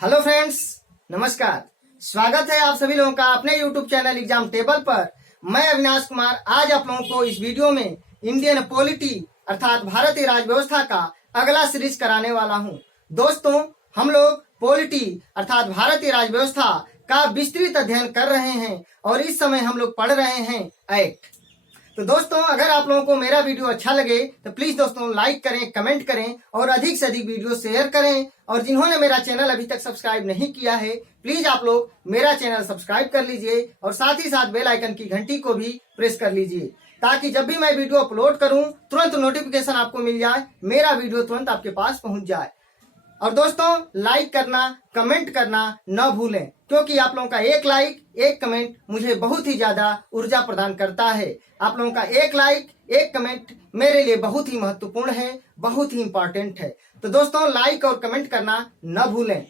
Hello friends, नमस्कार। स्वागत है आप सभी लोगों का अपने यूट्यूब चैनल एग्जाम टेबल पर। मैं अविनाश कुमार आज आप लोगों को इस वीडियो में इंडियन पॉलिटी अर्थात भारतीय राज व्यवस्था का अगला सीरीज कराने वाला हूं। दोस्तों, हम लोग पॉलिटी अर्थात भारतीय राज व्यवस्था का विस्तृत अध्ययन कर रहे हैं और इस समय हम लोग पढ़ रहे हैं एक्ट। तो दोस्तों, अगर आप लोगों को मेरा वीडियो अच्छा लगे तो प्लीज दोस्तों लाइक करें, कमेंट करें और अधिक से अधिक वीडियो शेयर करें। और जिन्होंने मेरा चैनल अभी तक सब्सक्राइब नहीं किया है प्लीज आप लोग मेरा चैनल सब्सक्राइब कर लीजिए और साथ ही साथ बेल आइकन की घंटी को भी प्रेस कर लीजिए ताकि जब भी मैं वीडियो अपलोड करूं तुरंत नोटिफिकेशन आपको मिल जाए, मेरा वीडियो तुरंत आपके पास पहुंच जाए। और दोस्तों, लाइक करना, कमेंट करना न भूलें क्योंकि आप लोगों का एक लाइक, एक कमेंट मुझे बहुत ही ज्यादा ऊर्जा प्रदान करता है। आप लोगों का एक लाइक, एक कमेंट मेरे लिए बहुत ही महत्वपूर्ण है, बहुत ही इंपॉर्टेंट है। तो दोस्तों, लाइक और कमेंट करना न भूलें।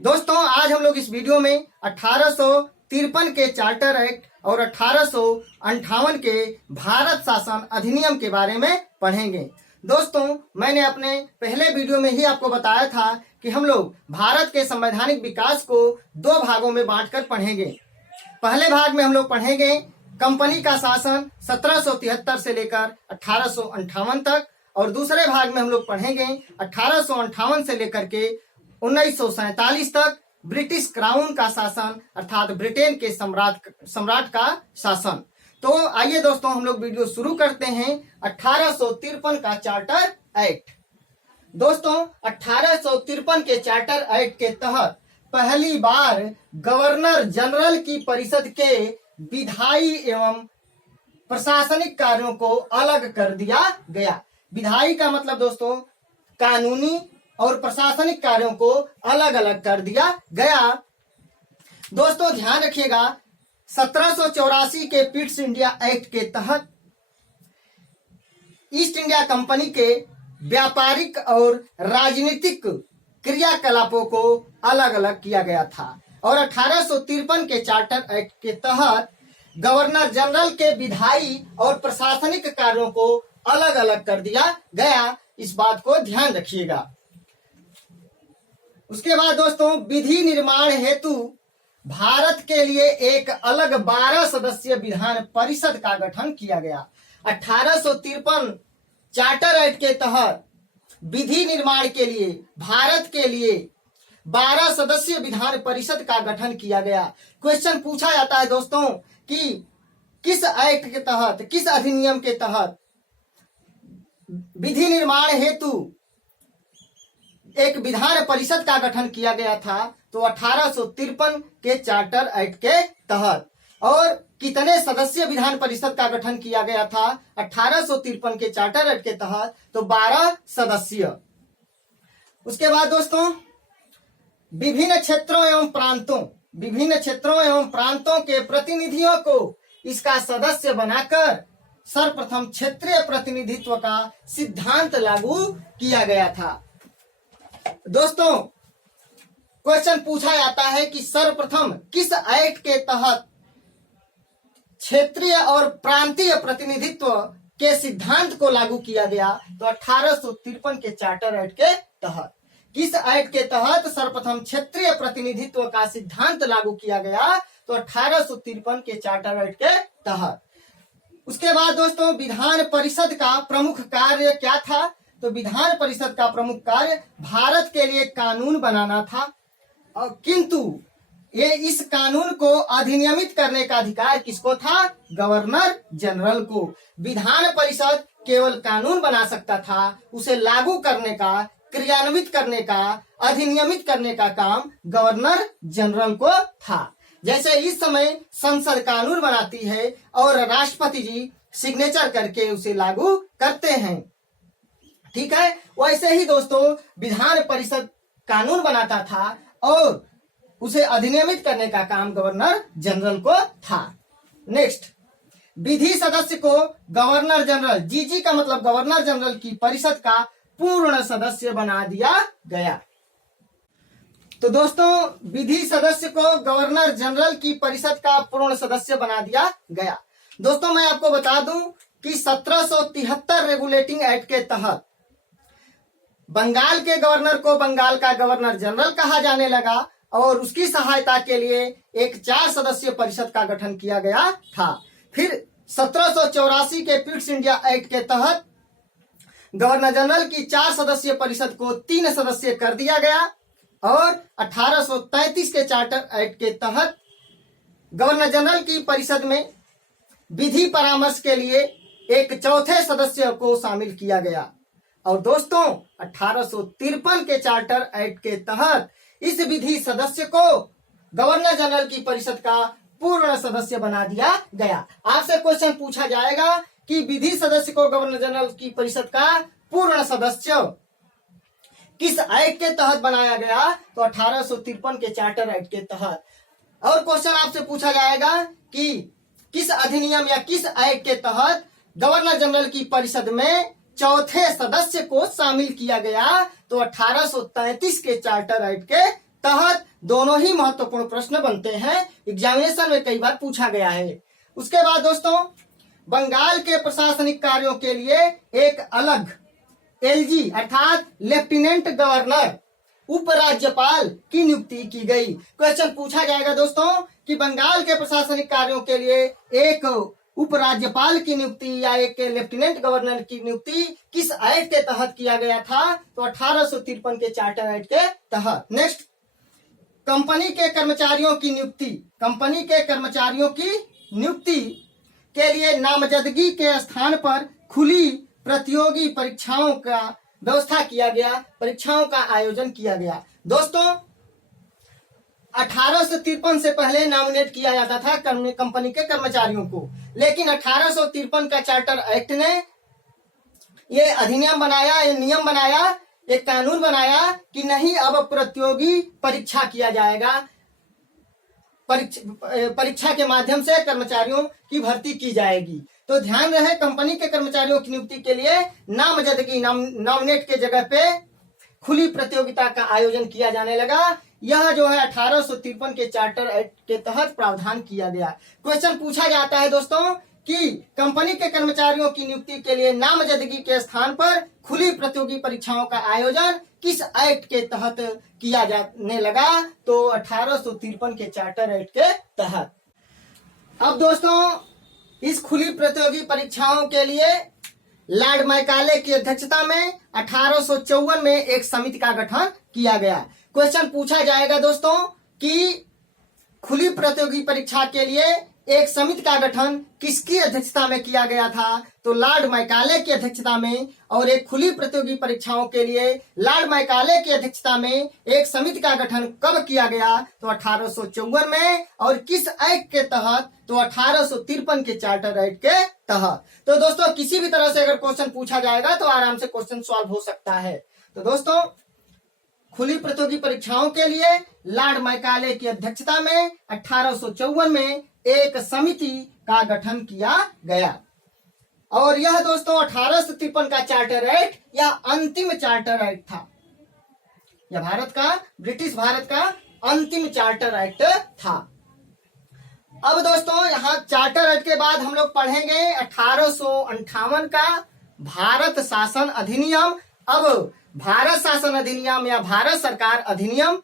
दोस्तों, आज हम लोग इस वीडियो में 1853 के चार्टर एक्ट और 1858 के भारत शासन अधिनियम के बारे में पढ़ेंगे। दोस्तों, मैंने अपने पहले वीडियो में ही आपको बताया था कि हम लोग भारत के संवैधानिक विकास को दो भागों में बांटकर पढ़ेंगे। पहले भाग में हम लोग पढ़ेंगे कंपनी का शासन 1773 से लेकर 1858 तक और दूसरे भाग में हम लोग पढ़ेंगे 1858 से लेकर के 1947 तक ब्रिटिश क्राउन का शासन अर्थात ब्रिटेन के सम्राट का शासन। तो आइए दोस्तों, हम लोग वीडियो शुरू करते हैं 1853 का चार्टर एक्ट। दोस्तों, 1853 के चार्टर एक्ट के तहत पहली बार गवर्नर जनरल की परिषद के विधायी एवं प्रशासनिक कार्यों को अलग कर दिया गया। विधायी का मतलब दोस्तों कानूनी और प्रशासनिक कार्यों को अलग अलग कर दिया गया। दोस्तों, ध्यान रखिएगा, 1784 के पिट्स इंडिया एक्ट के तहत ईस्ट इंडिया कंपनी के व्यापारिक और राजनीतिक क्रियाकलापों को अलग अलग किया गया था और 1853 के चार्टर एक्ट के तहत गवर्नर जनरल के विधायी और प्रशासनिक कार्यों को अलग अलग कर दिया गया। इस बात को ध्यान रखिएगा। उसके बाद दोस्तों, विधि निर्माण हेतु भारत के लिए एक अलग 12 सदस्यीय विधान परिषद का गठन किया गया। 1853 चार्टर एक्ट के तहत विधि निर्माण के लिए भारत के लिए 12 सदस्यीय विधान परिषद का गठन किया गया। क्वेश्चन पूछा जाता है दोस्तों कि किस एक्ट के तहत, किस अधिनियम के तहत विधि निर्माण हेतु एक विधान परिषद का गठन किया गया था। तो 1853 के चार्टर एक्ट के तहत। और कितने सदस्यीय विधान परिषद का गठन किया गया था 1853 के चार्टर एक्ट के तहत? तो 12 सदस्यीय। उसके बाद दोस्तों, विभिन्न क्षेत्रों एवं प्रांतों के प्रतिनिधियों को इसका सदस्य बनाकर सर्वप्रथम क्षेत्रीय प्रतिनिधित्व का सिद्धांत लागू किया गया था। दोस्तों, क्वेश्चन पूछा जाता है कि सर्वप्रथम किस एक्ट के तहत क्षेत्रीय और प्रांतीय प्रतिनिधित्व के सिद्धांत को लागू किया गया? तो 1853 के चार्टर एक्ट के तहत। किस एक्ट के तहत सर्वप्रथम क्षेत्रीय प्रतिनिधित्व का सिद्धांत लागू किया गया? तो 1853 के चार्टर एक्ट के तहत। उसके बाद दोस्तों, विधान परिषद का प्रमुख कार्य क्या था? तो विधान परिषद का प्रमुख कार्य भारत के लिए कानून बनाना था, किंतु ये इस कानून को अधिनियमित करने का अधिकार किसको था? गवर्नर जनरल को। विधान परिषद केवल कानून बना सकता था, उसे लागू करने का, क्रियान्वित करने का, अधिनियमित करने का काम गवर्नर जनरल को था। जैसे इस समय संसद कानून बनाती है और राष्ट्रपति जी सिग्नेचर करके उसे लागू करते हैं, ठीक है, वैसे ही दोस्तों विधान परिषद कानून बनाता था और उसे अधिनियमित करने का काम गवर्नर जनरल को था। नेक्स्ट, विधि सदस्य को गवर्नर जनरल, जीजी का मतलब गवर्नर जनरल की परिषद का पूर्ण सदस्य बना दिया गया। तो दोस्तों, विधि सदस्य को गवर्नर जनरल की परिषद का पूर्ण सदस्य बना दिया गया। दोस्तों, मैं आपको बता दूं कि 1773 रेगुलेटिंग एक्ट के तहत बंगाल के गवर्नर को बंगाल का गवर्नर जनरल कहा जाने लगा और उसकी सहायता के लिए एक 4 सदस्यीय परिषद का गठन किया गया था। फिर 1784 के पिट्स इंडिया एक्ट के तहत गवर्नर जनरल की 4 सदस्यीय परिषद को 3 सदस्यीय कर दिया गया और 1833 के चार्टर एक्ट के तहत गवर्नर जनरल की परिषद में विधि परामर्श के लिए एक 4थे सदस्य को शामिल किया गया। और दोस्तों 1853 के चार्टर एक्ट के तहत इस विधि सदस्य को गवर्नर जनरल की परिषद का पूर्ण सदस्य बना दिया गया। आपसे क्वेश्चन पूछा जाएगा कि विधि सदस्य को गवर्नर जनरल की परिषद का पूर्ण सदस्य किस एक्ट के तहत बनाया गया, तो 1853 के चार्टर एक्ट के तहत। और क्वेश्चन आपसे पूछा जाएगा कि किस अधिनियम या किस एक्ट के तहत गवर्नर जनरल की परिषद में 4थे सदस्य को शामिल किया गया, तो 1833 के चार्टर एक्ट के तहत। दोनों ही महत्वपूर्ण प्रश्न बनते हैं, एग्जामिनेशन में कई बार पूछा गया है। उसके बाद दोस्तों बंगाल के प्रशासनिक कार्यों के लिए एक अलग एलजी अर्थात लेफ्टिनेंट गवर्नर उपराज्यपाल की नियुक्ति की गई। क्वेश्चन पूछा जाएगा दोस्तों कि बंगाल के प्रशासनिक कार्यों के लिए एक उपराज्यपाल की नियुक्ति या एक लेफ्टिनेंट गवर्नर की नियुक्ति किस एक्ट के तहत किया गया था, तो 1853 के चार्टर एक्ट के तहत। नेक्स्ट, कंपनी के कर्मचारियों की नियुक्ति। कंपनी के कर्मचारियों की नियुक्ति के लिए नामजदगी के स्थान पर खुली प्रतियोगी परीक्षाओं का व्यवस्था किया गया, परीक्षाओं का आयोजन किया गया। दोस्तों 1853 से पहले नॉमिनेट किया जाता था कंपनी के कर्मचारियों को, लेकिन 1853 का चार्टर एक्ट ने ये अधिनियम बनाया, ये नियम बनाया, एक कानून बनाया कि नहीं, अब प्रतियोगी परीक्षा किया जाएगा, परीक्षा के माध्यम से कर्मचारियों की भर्ती की जाएगी। तो ध्यान रहे, कंपनी के कर्मचारियों की नियुक्ति के लिए नामजदगी नॉमिनेट के जगह पे खुली प्रतियोगिता का आयोजन किया जाने लगा। यह जो है 1853 के चार्टर एक्ट के तहत प्रावधान किया गया। क्वेश्चन पूछा जाता है दोस्तों कि कंपनी के कर्मचारियों की नियुक्ति के लिए नामजदगी के स्थान पर खुली प्रतियोगी परीक्षाओं का आयोजन किस एक्ट के तहत किया जाने लगा, तो 1853 के चार्टर एक्ट के तहत। अब दोस्तों इस खुली प्रतियोगी परीक्षाओं के लिए लॉर्ड मैकाले की अध्यक्षता में 1854 में एक समिति का गठन किया गया। क्वेश्चन पूछा जाएगा दोस्तों कि खुली प्रतियोगी परीक्षा के लिए एक समिति का गठन किसकी अध्यक्षता में किया गया था, तो लॉर्ड मैकाले की अध्यक्षता में। और एक खुली प्रतियोगी परीक्षाओं के लिए लॉर्ड मैकाले की अध्यक्षता में एक समिति का गठन कब किया गया, तो 1854 में। और किस एक्ट के तहत, तो 1853 के चार्टर एक्ट के तहत। तो दोस्तों किसी भी तरह से अगर क्वेश्चन पूछा जाएगा तो आराम से क्वेश्चन सॉल्व हो सकता है। तो दोस्तों खुली प्रतियोगी परीक्षाओं के लिए लॉर्ड मैकाले की अध्यक्षता में 1854 में एक समिति का गठन किया गया। और यह दोस्तों 1853 का चार्टर एक्ट या अंतिम चार्टर एक्ट था। यह ब्रिटिश भारत का अंतिम चार्टर एक्ट था। अब दोस्तों यहाँ चार्टर एक्ट के बाद हम लोग पढ़ेंगे 1858 का भारत शासन अधिनियम। अब भारत शासन अधिनियम या भारत सरकार अधिनियम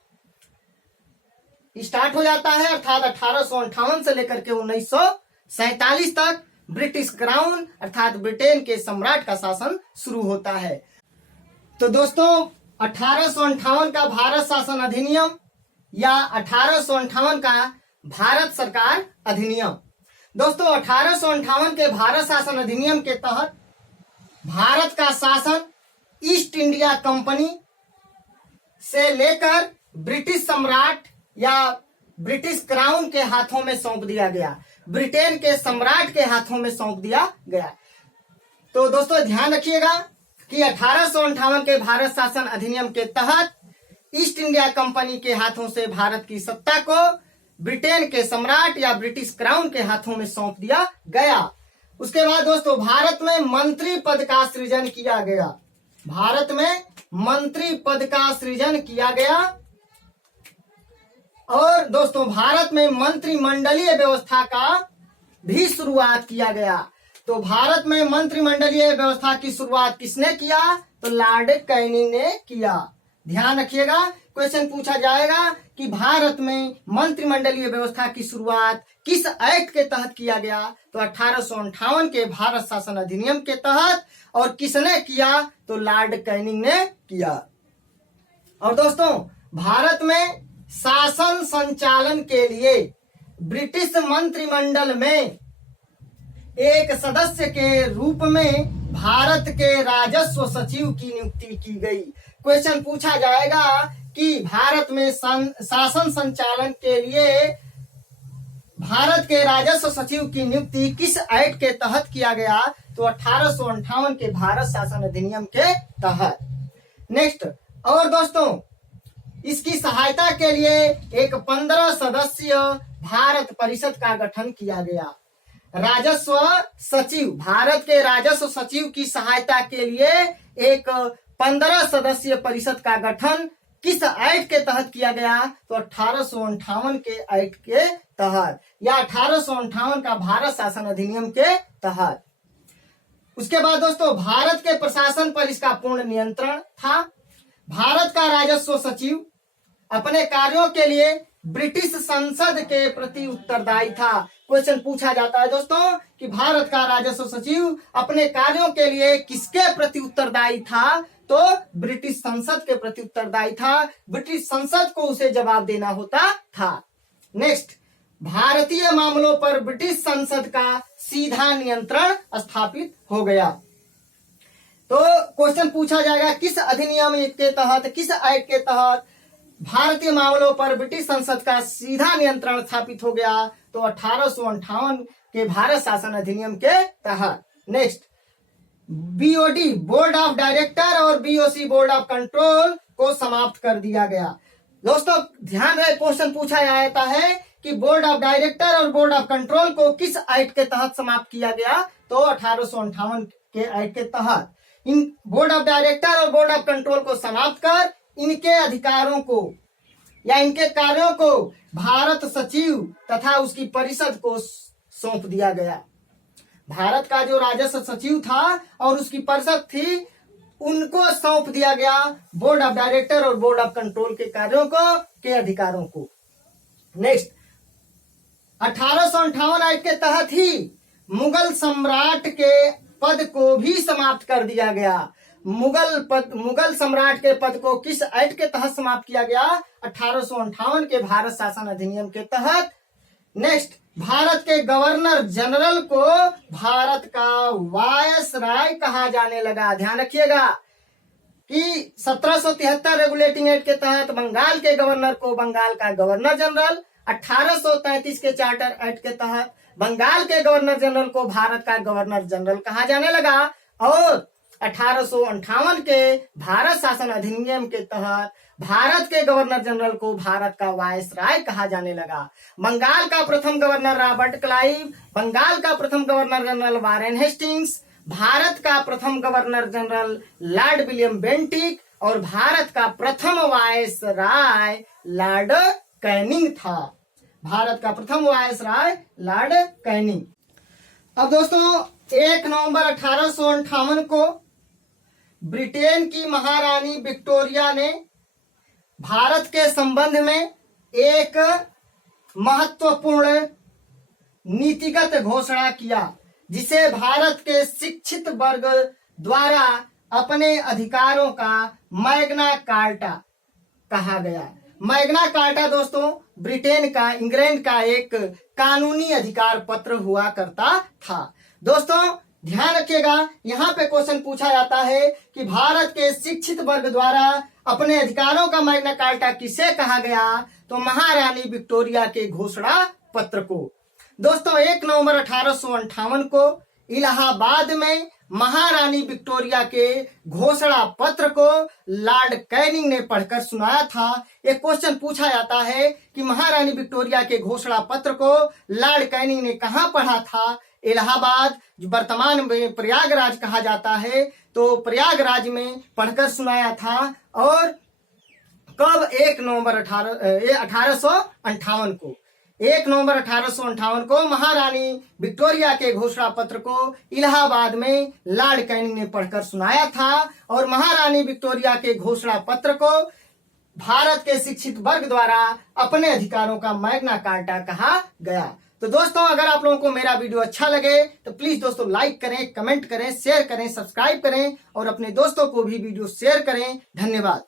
स्टार्ट हो जाता है, अर्थात 1858 से लेकर के 1947 तक ब्रिटिश क्राउन अर्थात ब्रिटेन के सम्राट का शासन शुरू होता है। तो दोस्तों 1858 का भारत शासन अधिनियम या 1858 का भारत सरकार अधिनियम। दोस्तों 1858 के भारत शासन अधिनियम के तहत भारत का शासन ईस्ट इंडिया कंपनी से लेकर ब्रिटिश सम्राट या ब्रिटिश क्राउन के हाथों में सौंप दिया गया, ब्रिटेन के सम्राट के हाथों में सौंप दिया गया। तो दोस्तों ध्यान रखिएगा कि 1858 के भारत शासन अधिनियम के तहत ईस्ट इंडिया कंपनी के हाथों से भारत की सत्ता को ब्रिटेन के सम्राट या ब्रिटिश क्राउन के हाथों में सौंप दिया गया। उसके बाद दोस्तों भारत में मंत्री पद का सृजन किया गया। भारत में मंत्री पद का सृजन किया गया। और दोस्तों भारत में मंत्रिमंडलीय व्यवस्था का भी शुरुआत किया गया। तो भारत में मंत्रिमंडलीय व्यवस्था की शुरुआत किसने किया, तो लॉर्ड कैनिंग ने किया। ध्यान रखिएगा, क्वेश्चन पूछा जाएगा कि भारत में मंत्रिमंडलीय व्यवस्था की शुरुआत किस एक्ट के तहत किया गया, तो 1858 के भारत शासन अधिनियम के तहत। और किसने किया, तो लॉर्ड कैनिंग ने किया। और दोस्तों, भारत में शासन संचालन के लिए ब्रिटिश मंत्रिमंडल में एक सदस्य के रूप में भारत के राजस्व सचिव की नियुक्ति की गई। क्वेश्चन पूछा जाएगा कि भारत में शासन संचालन के लिए भारत के राजस्व सचिव की नियुक्ति किस एक्ट के तहत किया गया, तो 1858 के भारत शासन अधिनियम के तहत। नेक्स्ट, और दोस्तों, इसकी सहायता के लिए एक 15 सदस्यीय भारत परिषद का गठन किया गया। राजस्व सचिव, भारत के राजस्व सचिव की सहायता के लिए एक 15 सदस्यीय परिषद का गठन किस एक्ट के तहत किया गया, तो 1858 के एक्ट के तहत, या 1858 का भारत शासन अधिनियम के तहत। उसके बाद दोस्तों, भारत के प्रशासन पर इसका पूर्ण नियंत्रण था। भारत का राजस्व सचिव अपने कार्यों के लिए ब्रिटिश संसद के प्रति उत्तरदायी था। क्वेश्चन पूछा जाता है दोस्तों कि भारत का राजस्व सचिव अपने कार्यों के लिए किसके प्रति उत्तरदायी था, तो ब्रिटिश संसद के प्रति उत्तरदायी था। ब्रिटिश संसद को उसे जवाब देना होता था। नेक्स्ट, भारतीय मामलों पर ब्रिटिश संसद का सीधा नियंत्रण स्थापित हो गया। तो क्वेश्चन पूछा जाएगा किस अधिनियम के तहत, किस एक्ट के तहत भारतीय मामलों पर ब्रिटिश संसद का सीधा नियंत्रण स्थापित हो गया, तो 1858 के भारत शासन अधिनियम के तहत। Next, BOD board of director और बीओसी बोर्ड ऑफ कंट्रोल को समाप्त कर दिया गया। दोस्तों ध्यान रहे, क्वेश्चन पूछा जाता है कि बोर्ड ऑफ डायरेक्टर और बोर्ड ऑफ कंट्रोल को किस एक्ट के तहत समाप्त किया गया, तो 1858 के एक्ट के तहत। इन बोर्ड ऑफ डायरेक्टर और बोर्ड ऑफ कंट्रोल को समाप्त कर इनके अधिकारों को या इनके कार्यों को भारत सचिव तथा उसकी परिषद को सौंप दिया गया। भारत का जो राजस्व सचिव था और उसकी परिषद थी, उनको सौंप दिया गया बोर्ड ऑफ डायरेक्टर और बोर्ड ऑफ कंट्रोल के कार्यों को, के अधिकारों को। नेक्स्ट, 1858 एक्ट के तहत ही मुगल सम्राट के पद को भी समाप्त कर दिया गया। मुगल सम्राट के पद को किस एक्ट के तहत समाप्त किया गया, 1858 के भारत शासन अधिनियम के तहत। नेक्स्ट, भारत के गवर्नर जनरल को भारत का वायसराय कहा जाने लगा। ध्यान रखिएगा कि 1773 रेगुलेटिंग एक्ट के तहत बंगाल के गवर्नर को बंगाल का गवर्नर जनरल, 1833 के चार्टर एक्ट के तहत बंगाल के गवर्नर जनरल को भारत का गवर्नर जनरल कहा जाने लगा, और 1858 के भारत शासन अधिनियम के तहत भारत के गवर्नर जनरल को भारत का वायसराय कहा जाने लगा। बंगाल का प्रथम गवर्नर रॉबर्ट क्लाइव, बंगाल का प्रथम governor general Warren Hastings, Bharat का प्रथम governor general Lord William Bentinck और भारत का प्रथम वायसराय लॉर्ड कैनिंग था। भारत का प्रथम वायसराय लॉर्ड कैनिंग। अब दोस्तों 1 नवंबर 1858 को ब्रिटेन की महारानी विक्टोरिया ने भारत के संबंध में एक महत्वपूर्ण नीतिगत घोषणा किया, जिसे भारत के शिक्षित वर्ग द्वारा अपने अधिकारों का मैग्ना कार्टा कहा गया। मैग्ना कार्टा दोस्तों ब्रिटेन का, इंग्लैंड का एक कानूनी अधिकार पत्र हुआ करता था। दोस्तों ध्यान रखिएगा, यहाँ पे क्वेश्चन पूछा जाता है कि भारत के शिक्षित वर्ग द्वारा अपने अधिकारों का मैग्ना कार्टा किसे कहा गया, तो महारानी विक्टोरिया के घोषणा पत्र को। दोस्तों 1 नवंबर 1858 को इलाहाबाद में महारानी विक्टोरिया के घोषणा पत्र को लॉर्ड कैनिंग ने पढ़कर सुनाया था। एक क्वेश्चन पूछा जाता है कि महारानी विक्टोरिया के घोषणा पत्र को लॉर्ड कैनिंग ने कहाँ पढ़ा था। इलाहाबाद, जो वर्तमान में प्रयागराज कहा जाता है, तो प्रयागराज में पढ़कर सुनाया था। और कब, 1 नवंबर 1858 को। 1 नवंबर 1858 को महारानी विक्टोरिया के घोषणा पत्र को इलाहाबाद में लॉर्ड कैनिंग ने पढ़कर सुनाया था और महारानी विक्टोरिया के घोषणा पत्र को भारत के शिक्षित वर्ग द्वारा अपने अधिकारों का मैग्ना कार्टा कहा गया। तो दोस्तों, अगर आप लोगों को मेरा वीडियो अच्छा लगे तो प्लीज दोस्तों लाइक करें, कमेंट करें, शेयर करें, सब्सक्राइब करें और अपने दोस्तों को भी वीडियो शेयर करें। धन्यवाद।